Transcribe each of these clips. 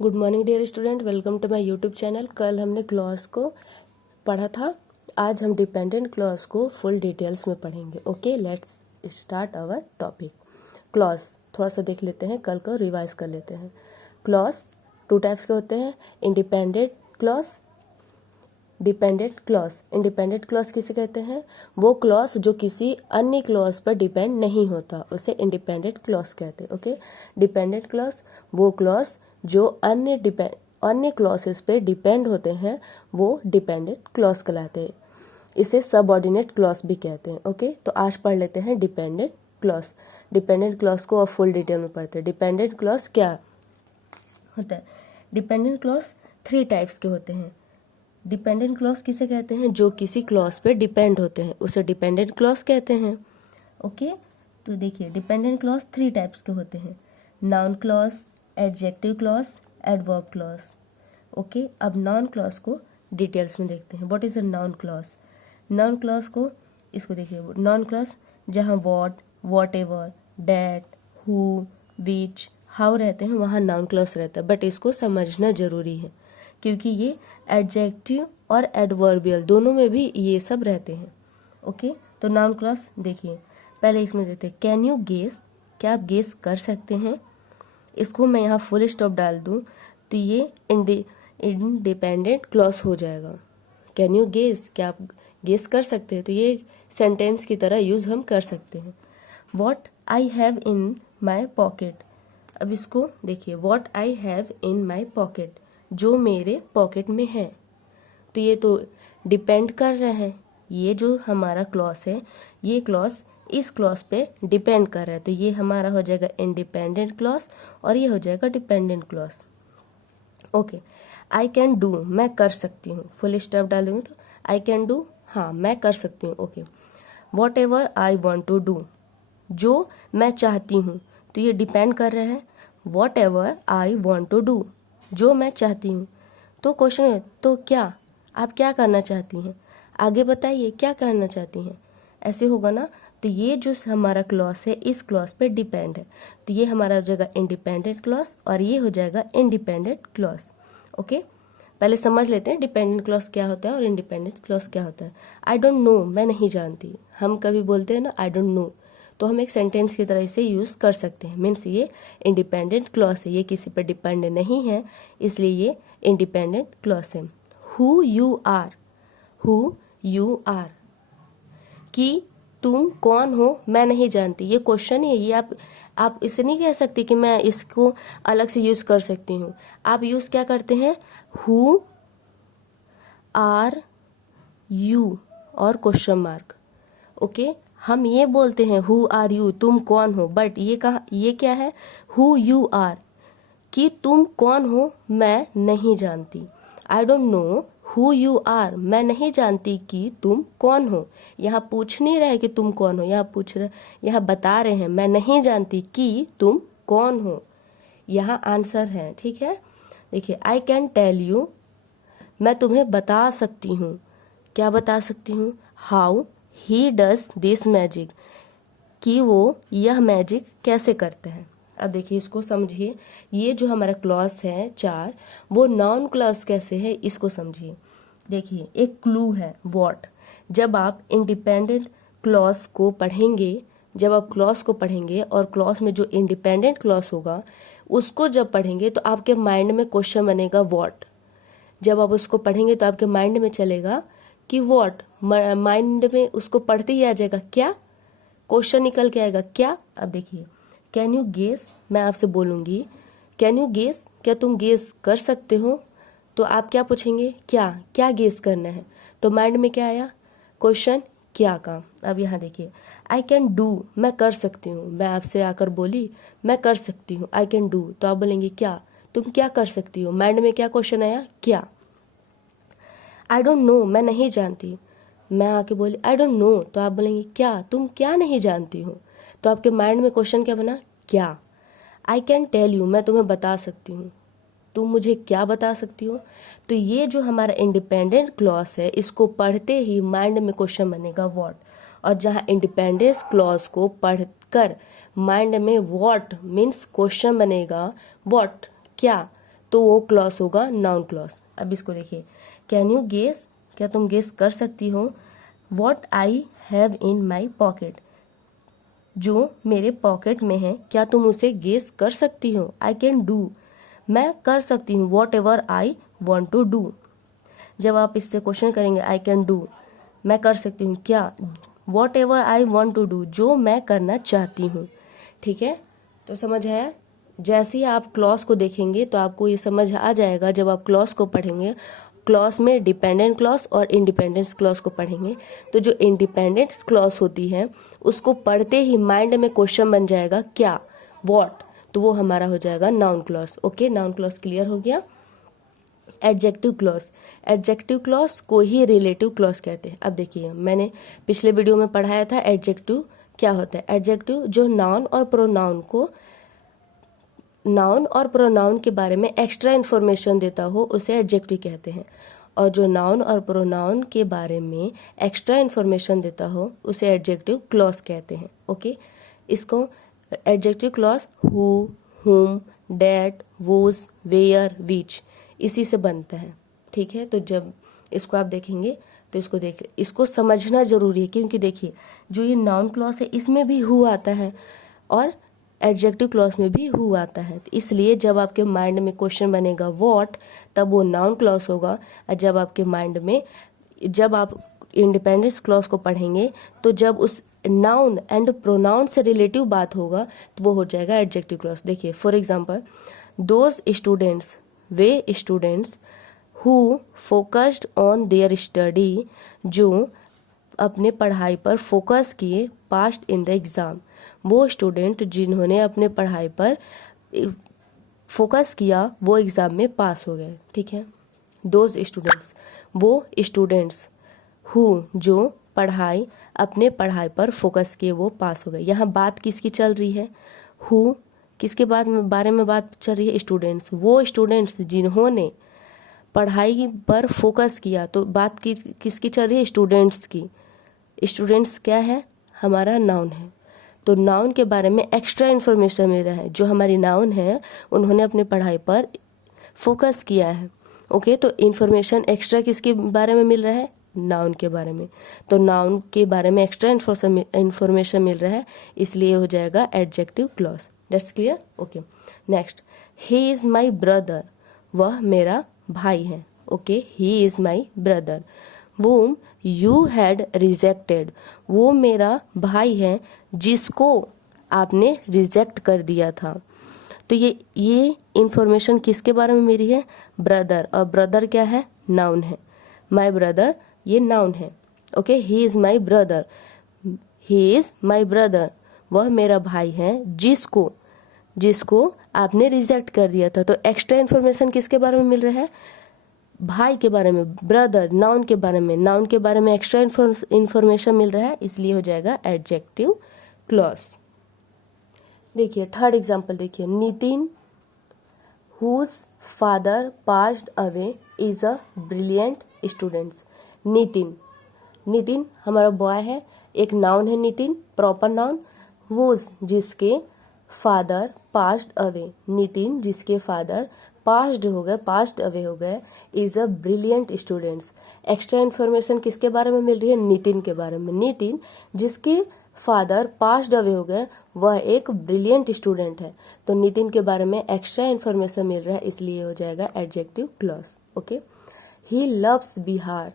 Good morning dear student, welcome to my YouTube channel. कल हमने clause को पढ़ा था, आज हम डिपेंडेंट क्लॉज को फुल डिटेल्स में पढ़ेंगे। Okay, let's start our topic. Clause थोड़ा सा देख लेते हैं, कल को रिवाइज कर लेते हैं। क्लॉज टू टाइप्स के होते हैं, independent clause, dependent clause. Independent clause किसे कहते हैं? वो क्लॉज जो किसी अन्य क्लॉज पर डिपेंड नहीं होता, उसे इंडिपेंडेंट क्लॉज कहते हैं। ओके, डिपेंडेंट क्लॉज वो क्लॉज जो अन्य क्लॉसेस पे डिपेंड होते हैं, वो डिपेंडेंट क्लॉज कहलाते हैं। इसे सबऑर्डिनेट क्लॉज भी कहते हैं। ओके, तो आज पढ़ लेते हैं डिपेंडेंट क्लॉज। डिपेंडेंट क्लॉज को और फुल डिटेल में पढ़ते हैं। डिपेंडेंट क्लॉज क्या होता है? डिपेंडेंट क्लॉज 3 टाइप्स के होते हैं। डिपेंडेंट क्लॉज किसे कहते हैं? जो किसी क्लॉज पे डिपेंड होते हैं, उसे डिपेंडेंट क्लॉज कहते हैं। ओके, तो देखिए डिपेंडेंट क्लॉज 3 टाइप्स के होते हैं, noun clause, adjective clause, adverb clause. Okay, अब नाउन क्लॉज को डिटेल्स में देखते हैं। What is a noun clause? Noun clause को इसको देखिए, नाउन क्लॉज जहाँ what, what ever, that, who, which, how रहते हैं वहाँ नाउन क्लॉज रहता है। बट इसको समझना जरूरी है क्योंकि ये एडजेक्टिव और एडवर्बियल दोनों में भी ये सब रहते हैं। ओके, तो नाउन क्लॉज देखिए, पहले इसमें देखते हैं कैन यू गेस, क्या आप गेस कर सकते हैं? इसको मैं यहाँ फुल स्टॉप डाल दूँ तो ये इंडिपेंडेंट क्लॉज हो जाएगा। कैन यू गेस, क्या आप गेस कर सकते हैं? तो ये सेंटेंस की तरह यूज हम कर सकते हैं। What I have in my pocket, अब इसको देखिए, what I have in my pocket, जो मेरे पॉकेट में है। तो ये तो डिपेंड कर रहे हैं, ये जो हमारा क्लॉज है, ये क्लॉज इस क्लॉज पे डिपेंड कर रहा है, तो ये हमारा हो जाएगा इंडिपेंडेंट क्लॉज और ये हो जाएगा dependent clause. Okay, I can do, मैं कर सकती हूँ, फुल स्टॉप डाल दूंगी तो आई कैन डू, हाँ मैं कर सकती हूँ। Okay, whatever I want to do, जो मैं चाहती हूँ, तो ये डिपेंड कर रहे हैं whatever I want to do, जो मैं चाहती हूँ। तो क्वेश्चन है, तो क्या आप क्या करना चाहती हैं? आगे बताइए क्या करना चाहती हैं, ऐसे होगा ना। तो ये जो हमारा क्लॉज है इस क्लॉज पे डिपेंड है, तो ये हमारा हो जाएगा इंडिपेंडेंट क्लॉज और ये हो जाएगा इंडिपेंडेंट क्लॉज। ओके, पहले समझ लेते हैं डिपेंडेंट क्लॉज क्या होता है और इंडिपेंडेंट क्लॉज क्या होता है। आई डोंट नो, मैं नहीं जानती। हम कभी बोलते हैं ना आई डोंट नो, तो हम एक सेंटेंस की तरह इसे यूज कर सकते हैं। मीन्स ये इंडिपेंडेंट क्लॉज है, ये किसी पर डिपेंड नहीं है, इसलिए ये इंडिपेंडेंट क्लॉज है। Who you are, who you are, कि तुम कौन हो, मैं नहीं जानती, ये क्वेश्चन है। ये आप इसे नहीं कह सकते कि मैं इसको अलग से यूज कर सकती हूँ। आप यूज क्या करते हैं? हु आर यू और क्वेश्चन मार्क। ओके, हम ये बोलते हैं हु आर यू, तुम कौन हो, बट ये क्या है? हु यू आर, कि तुम कौन हो मैं नहीं जानती। I don't know who you are, मैं नहीं जानती कि तुम कौन हो। यहाँ पूछ नहीं रहे कि तुम कौन हो, यहाँ बता रहे हैं मैं नहीं जानती कि तुम कौन हो। यहाँ आंसर है, ठीक है। देखिए, आई कैन टेल यू, मैं तुम्हें बता सकती हूँ। क्या बता सकती हूँ? How he does this magic, कि वो यह मैजिक कैसे करते हैं। अब देखिए इसको समझिए, ये जो हमारा क्लॉज है 4, वो नाउन क्लॉज कैसे है इसको समझिए। देखिए एक क्लू है व्हाट, जब आप इंडिपेंडेंट क्लॉज को पढ़ेंगे, जब आप क्लॉज को पढ़ेंगे और क्लॉज में जो इंडिपेंडेंट क्लॉज होगा उसको जब पढ़ेंगे तो आपके माइंड में क्वेश्चन बनेगा व्हाट। जब आप उसको पढ़ेंगे तो आपके माइंड में चलेगा कि व्हाट, माइंड में उसको पढ़ते ही आ जाएगा क्या, क्वेश्चन निकल के आएगा क्या। अब देखिए, कैन यू गेस, मैं आपसे बोलूँगी कैन यू गेस, क्या तुम गेस कर सकते हो, तो आप क्या पूछेंगे? क्या, क्या गेस करना है, तो माइंड में क्या आया? क्वेश्चन क्या का। अब यहाँ देखिए, आई कैन डू, मैं कर सकती हूँ, मैं आपसे आकर बोली मैं कर सकती हूँ, आई कैन डू, तो आप बोलेंगे क्या, तुम क्या कर सकती हो, माइंड में क्या क्वेश्चन आया? क्या। आई डोंट नो, मैं नहीं जानती, मैं आके बोली आई डोंट नो, तो आप बोलेंगे क्या, तुम क्या नहीं जानती हो, तो आपके माइंड में क्वेश्चन क्या बना? क्या। आई कैन टेल यू, मैं तुम्हें बता सकती हूँ, तुम मुझे क्या बता सकती हो। तो ये जो हमारा इंडिपेंडेंट क्लॉज है, इसको पढ़ते ही माइंड में क्वेश्चन बनेगा व्हाट, और जहाँ इंडिपेंडेंस क्लॉज को पढ़कर माइंड में व्हाट मीन्स क्वेश्चन बनेगा व्हाट क्या, तो वो क्लॉज होगा नाउन क्लॉज। अब इसको देखिए, कैन यू गेस, क्या तुम गेस कर सकती हो, what I have in my pocket, जो मेरे पॉकेट में है, क्या तुम उसे गेस कर सकती हो। आई कैन डू, मैं कर सकती हूँ, whatever I want to do. जब आप इससे क्वेश्चन करेंगे आई कैन डू, मैं कर सकती हूँ क्या, whatever I want to do, जो मैं करना चाहती हूँ। ठीक है, तो समझ आया। जैसे ही आप क्लॉज को देखेंगे तो आपको ये समझ आ जाएगा। जब आप क्लॉज को पढ़ेंगे, क्लॉज में डिपेंडेंट क्लॉज और इंडिपेंडेंस क्लॉज को पढ़ेंगे, तो जो इंडिपेंडेंट क्लॉज होती है उसको पढ़ते ही माइंड में क्वेश्चन बन जाएगा क्या, व्हाट, तो वो हमारा हो जाएगा noun clause. Okay, noun clause clear हो गया। एडजेक्टिव क्लॉज, एडजेक्टिव क्लॉज को ही रिलेटिव क्लॉज कहते हैं। अब देखिए, मैंने पिछले वीडियो में पढ़ाया था एडजेक्टिव क्या होता है। एडजेक्टिव जो नाउन और प्रोनाउन को, नाउन और प्रोनाउन के बारे में एक्स्ट्रा इन्फॉर्मेशन देता हो उसे एडजेक्टिव कहते हैं, और जो नाउन और प्रोनाउन के बारे में एक्स्ट्रा इन्फॉर्मेशन देता हो उसे एडजेक्टिव क्लॉज कहते हैं। ओके, इसको एडजेक्टिव क्लॉज हु, हुम, डैट, वोज, वेयर, विच, इसी से बनता है। ठीक है, तो जब इसको आप देखेंगे तो इसको समझना जरूरी है, क्योंकि देखिए जो ये नाउन क्लॉज है इसमें भी हु आता है और एडजेक्टिव क्लॉज में भी हु आता है। तो इसलिए जब आपके माइंड में क्वेश्चन बनेगा व्हाट, तब वो नाउन क्लॉज होगा। और जब आपके माइंड में, जब आप इंडिपेंडेंस क्लॉज को पढ़ेंगे तो जब उस नाउन एंड प्रोनाउन से रिलेटिव बात होगा तो वो हो जाएगा एडजेक्टिव क्लॉज। देखिए for example, those students, way students who focused on their study, जो अपने पढ़ाई पर फोकस किए, पास्ड इन द एग्ज़ाम, वो स्टूडेंट जिन्होंने अपने पढ़ाई पर फोकस किया वो एग्ज़ाम में पास हो गए। ठीक है, दोज स्टूडेंट्स, वो स्टूडेंट्स, हु जो पढ़ाई, अपने पढ़ाई पर फोकस किए वो पास हो गए। यहाँ बात किसकी चल रही है, हु किसके बारे में बात चल रही है, स्टूडेंट्स, वो स्टूडेंट्स जिन्होंने पढ़ाई पर फोकस किया, तो बात किसकी चल रही है, स्टूडेंट्स की। स्टूडेंट्स क्या है, हमारा नाउन है, तो नाउन के बारे में एक्स्ट्रा इन्फॉर्मेशन मिल रहा है। जो हमारी नाउन है उन्होंने अपने पढ़ाई पर फोकस किया है। ओके, तो इन्फॉर्मेशन एक्स्ट्रा किसके बारे में मिल रहा है, नाउन के बारे में। तो नाउन के बारे में एक्स्ट्रा इन्फॉर्मेशन मिल रहा है, इसलिए हो जाएगा adjective clause. That's clear. Okay, next, he is my brother, वह मेरा भाई है। Okay, he is my brother. whom you had rejected, वो मेरा भाई है जिसको आपने रिजेक्ट कर दिया था। तो ये इंफॉर्मेशन किसके बारे में मेरी है, ब्रदर, और ब्रदर क्या है, नाउन है। माई ब्रदर ये नाउन है। Okay, he is my brother, he is my brother, वह मेरा भाई है जिसको आपने रिजेक्ट कर दिया था। तो एक्स्ट्रा इन्फॉर्मेशन किसके बारे में मिल रहा है, भाई के बारे में, ब्रदर नाउन के बारे में, नाउन के बारे में एक्स्ट्रा इन्फॉर्मेशन मिल रहा है, इसलिए हो जाएगा एडजेक्टिव क्लॉज। देखिए थर्ड एग्जांपल देखिए, Nitin whose father passed away is a brilliant student. Nitin हमारा बॉय है, एक नाउन है नितिन, प्रॉपर नाउन। हुज जिसके, फादर पास्ड अवे, नितिन जिसके फादर पास्ड हो गए, पास्ड अवे हो गए, is a brilliant students. Extra information किसके बारे में मिल रही है, नितिन के बारे में। नितिन जिसके फादर पास्ड अवे हो गए वह एक ब्रिलियंट स्टूडेंट है, तो नितिन के बारे में एक्स्ट्रा इन्फॉर्मेशन मिल रहा है, इसलिए हो जाएगा adjective clause. Okay, he loves Bihar,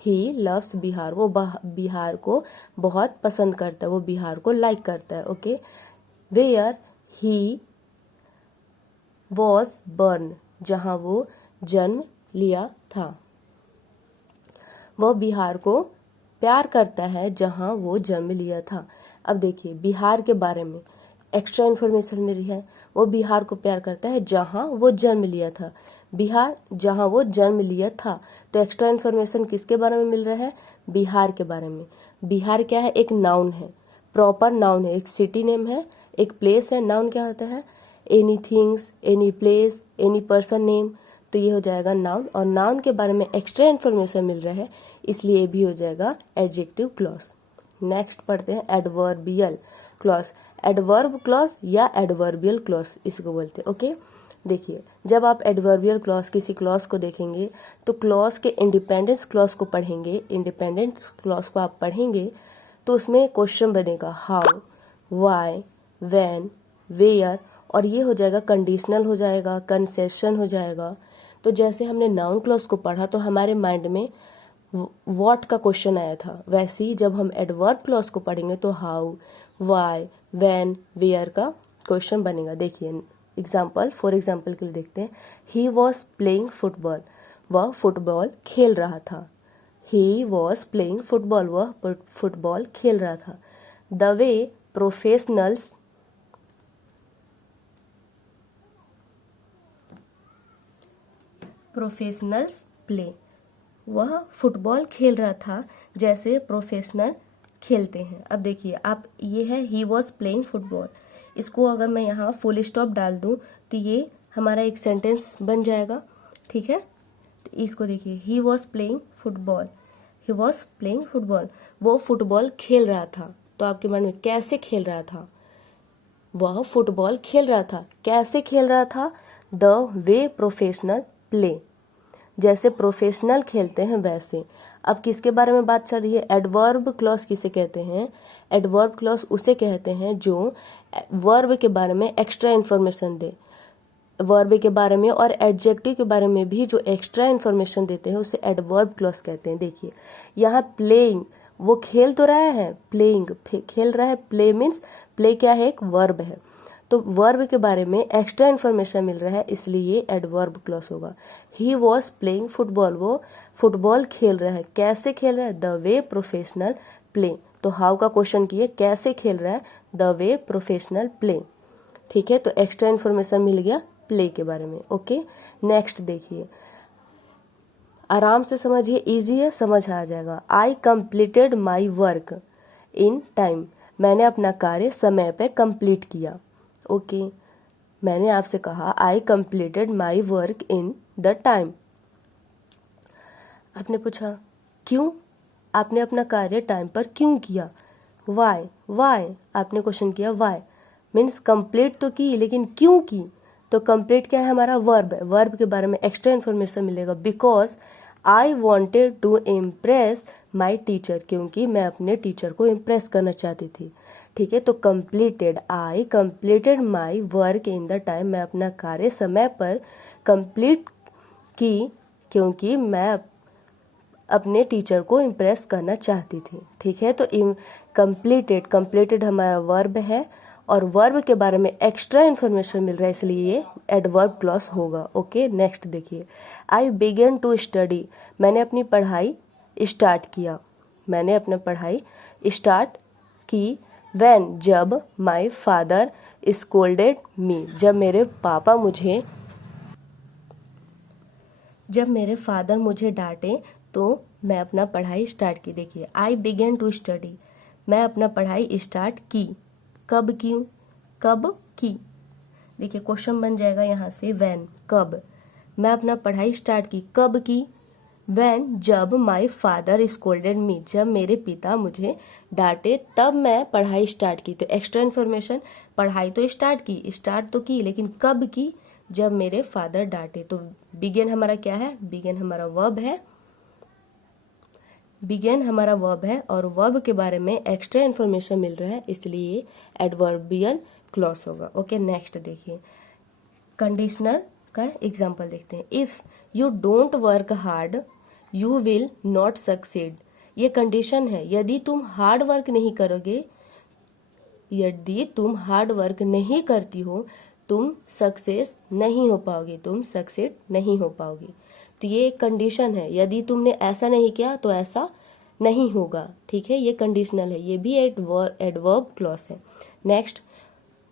he loves Bihar, वो बिहार को बहुत पसंद करता है, वो बिहार को लाइक करता है। Okay, where he was born, जहाँ वो जन्म लिया था। वह बिहार को प्यार करता है जहाँ वो जन्म लिया था। अब देखिए बिहार के बारे में एक्स्ट्रा इन्फॉर्मेशन मिली है, वो बिहार को प्यार करता है जहाँ वो जन्म लिया था। बिहार जहाँ वो जन्म लिया था, तो एक्स्ट्रा इन्फॉर्मेशन किसके बारे में मिल रहा है, बिहार के बारे में। बिहार क्या है, एक नाउन है, प्रॉपर नाउन है, एक सिटी नेम है, एक प्लेस है। नाउन क्या होता है, any things, any place, any person name, तो ये हो जाएगा नाउन, और नाउन के बारे में एक्स्ट्रा इन्फॉर्मेशन मिल रहा है, इसलिए ये भी हो जाएगा एडजेक्टिव क्लॉज। नेक्स्ट पढ़ते हैं एडवर्बियल क्लॉज। एडवर्ब क्लॉज या एडवर्बियल क्लॉज इसको बोलते हैं। ओके, देखिए, जब आप एडवर्बियल क्लॉज किसी क्लॉज को देखेंगे तो क्लॉज के इंडिपेंडेंस क्लॉज को पढ़ेंगे, इंडिपेंडेंस क्लॉज को आप पढ़ेंगे तो उसमें क्वेश्चन बनेगा हाउ, वाई, व्हेन, वेयर, और ये हो जाएगा कंडीशनल हो जाएगा, कंसेशन हो जाएगा। तो जैसे हमने नाउन क्लॉज को पढ़ा तो हमारे माइंड में व्हाट का क्वेश्चन आया था, वैसे ही जब हम एडवर्ब क्लॉज को पढ़ेंगे तो हाउ, वाई, व्हेन, वेयर का क्वेश्चन बनेगा। देखिए एग्जाम्पल, फॉर एग्जाम्पल के लिए देखते हैं। ही वॉज प्लेइंग फुटबॉल, वह फुटबॉल खेल रहा था। ही वॉज प्लेइंग फुटबॉल, वह फुटबॉल खेल रहा था। द वे प्रोफेशनल्स प्ले, वह फुटबॉल खेल रहा था जैसे प्रोफेशनल खेलते हैं। अब देखिए आप, ये है ही वॉज प्लेइंग फुटबॉल, इसको अगर मैं यहाँ फुल स्टॉप डाल दूँ तो ये हमारा एक सेंटेंस बन जाएगा, ठीक है। तो इसको देखिए, he was playing football, he was playing football, वो फुटबॉल खेल रहा था। तो आपके मन में कैसे खेल रहा था, वह फुटबॉल खेल रहा था, कैसे खेल रहा था, द वे प्रोफेशनल प्ले, जैसे प्रोफेशनल खेलते हैं वैसे। अब किसके बारे में बात चल रही है, एडवर्ब क्लॉज किसे कहते हैं, एडवर्ब क्लॉज उसे कहते हैं जो वर्ब के बारे में एक्स्ट्रा इन्फॉर्मेशन दे, वर्ब के बारे में और एडजेक्टिव के बारे में भी जो एक्स्ट्रा इन्फॉर्मेशन देते हैं उसे एडवर्ब क्लॉज कहते हैं। देखिए यहाँ प्लेइंग, वो खेल तो रहा है, प्लेइंग खेल रहा है, प्ले मीन्स, प्ले क्या है, एक वर्ब है, तो वर्ब के बारे में एक्स्ट्रा इन्फॉर्मेशन मिल रहा है, इसलिए एडवर्ब क्लॉज होगा। ही वॉज प्लेइंग फुटबॉल, वो फुटबॉल खेल रहा है, कैसे खेल रहा है, द वे प्रोफेशनल प्ले। तो हाउ का क्वेश्चन किए, कैसे खेल रहा है, द वे प्रोफेशनल प्ले, ठीक है। तो एक्स्ट्रा इन्फॉर्मेशन मिल गया प्ले के बारे में। ओके, नेक्स्ट देखिए, आराम से समझिए, इजी है, समझ आ जाएगा। I completed my work in time, मैंने अपना कार्य समय पे कंप्लीट किया। ओके, मैंने आपसे कहा I completed my work in the time. आपने पूछा क्यों, आपने अपना कार्य टाइम पर क्यों किया, वाई, वाई आपने क्वेश्चन किया, वाई मीन्स कंप्लीट तो की लेकिन क्यों की, तो कंप्लीट क्या है, हमारा वर्ब है, वर्ब के बारे में एक्स्ट्रा इन्फॉर्मेशन मिलेगा। Because I wanted to impress my teacher, क्योंकि मैं अपने टीचर को इम्प्रेस करना चाहती थी, ठीक है। तो completed, I completed my work in the time, मैं अपना कार्य समय पर कंप्लीट की क्योंकि मैं अपने टीचर को इम्प्रेस करना चाहती थी, ठीक है। तो कंप्लीटेड, कंप्लीटेड हमारा वर्ब है और वर्ब के बारे में एक्स्ट्रा इन्फॉर्मेशन मिल रहा है, इसलिए ये एडवर्ब क्लॉज होगा। ओके, नेक्स्ट देखिए, आई बिगेन टू स्टडी, मैंने अपनी पढ़ाई स्टार्ट किया, मैंने अपनी पढ़ाई स्टार्ट की। व्हेन, जब, माई फादर स्कोल्डेड मी, जब मेरे फादर मुझे डांटे तो मैं अपना पढ़ाई स्टार्ट की। देखिए आई बिगेन टू स्टडी, मैं अपना पढ़ाई स्टार्ट की, कब क्यों, कब की, देखिए क्वेश्चन बन जाएगा यहाँ से, व्हेन, कब, मैं अपना पढ़ाई स्टार्ट की, कब की, व्हेन, जब, माई फादर स्कोल्डेड मी, जब मेरे पिता मुझे डांटे तब मैं पढ़ाई स्टार्ट की। तो एक्स्ट्रा इन्फॉर्मेशन, पढ़ाई तो स्टार्ट तो की लेकिन कब की, जब मेरे फादर डांटे। तो बिगेन हमारा क्या है, बिगेन हमारा वर्ब है, बिगेन हमारा वर्ब है और वर्ब के बारे में एक्स्ट्रा इन्फॉर्मेशन मिल रहा है, इसलिए एडवर्बियल क्लॉज होगा। ओके, नेक्स्ट देखिए, कंडीशनल का एग्जाम्पल देखते हैं। If you don't work hard you will not succeed, ये कंडीशन है, यदि तुम हार्ड वर्क नहीं करोगे, यदि तुम हार्ड वर्क नहीं करती हो तुम सक्सेस नहीं हो पाओगे, तुम सक्सेड नहीं हो पाओगे। तो ये एक कंडीशन है, यदि तुमने ऐसा नहीं किया तो ऐसा नहीं होगा, ठीक है, ये कंडीशनल है, ये भी एडवर्ब क्लॉज है।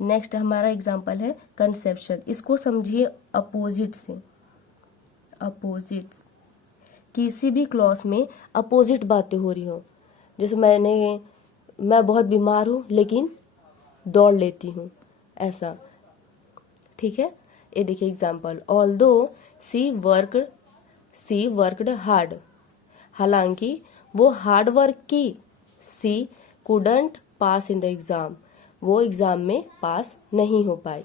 नेक्स्ट हमारा एग्जांपल है कंसेप्शन, इसको समझिए अपोजिट से, अपोजिट्स, किसी भी क्लॉज में अपोजिट बातें हो रही हो, जैसे मैं बहुत बीमार हूँ लेकिन दौड़ लेती हूँ, ऐसा, ठीक है। ये देखिए example, although she worked hard, हालांकि वो हार्ड वर्क की, she couldn't pass in the exam, वो एग्जाम में पास नहीं हो पाई।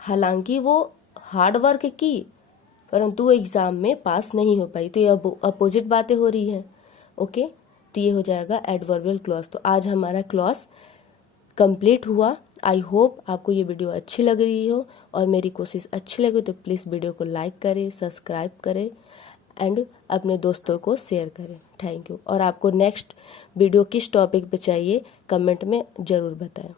हालांकि वो हार्ड वर्क की परंतु वो एग्ज़ाम में पास नहीं हो पाई, तो ये अपोजिट बातें हो रही हैं। ओके, तो ये हो जाएगा एडवर्बियल क्लॉज। तो आज हमारा क्लॉज कंप्लीट हुआ। आई होप आपको ये वीडियो अच्छी लग रही हो और मेरी कोशिश अच्छी लगी तो प्लीज़ वीडियो को लाइक करें, सब्सक्राइब करें एंड अपने दोस्तों को शेयर करें। Thank you. और आपको नेक्स्ट वीडियो किस टॉपिक पे चाहिए कमेंट में ज़रूर बताएं।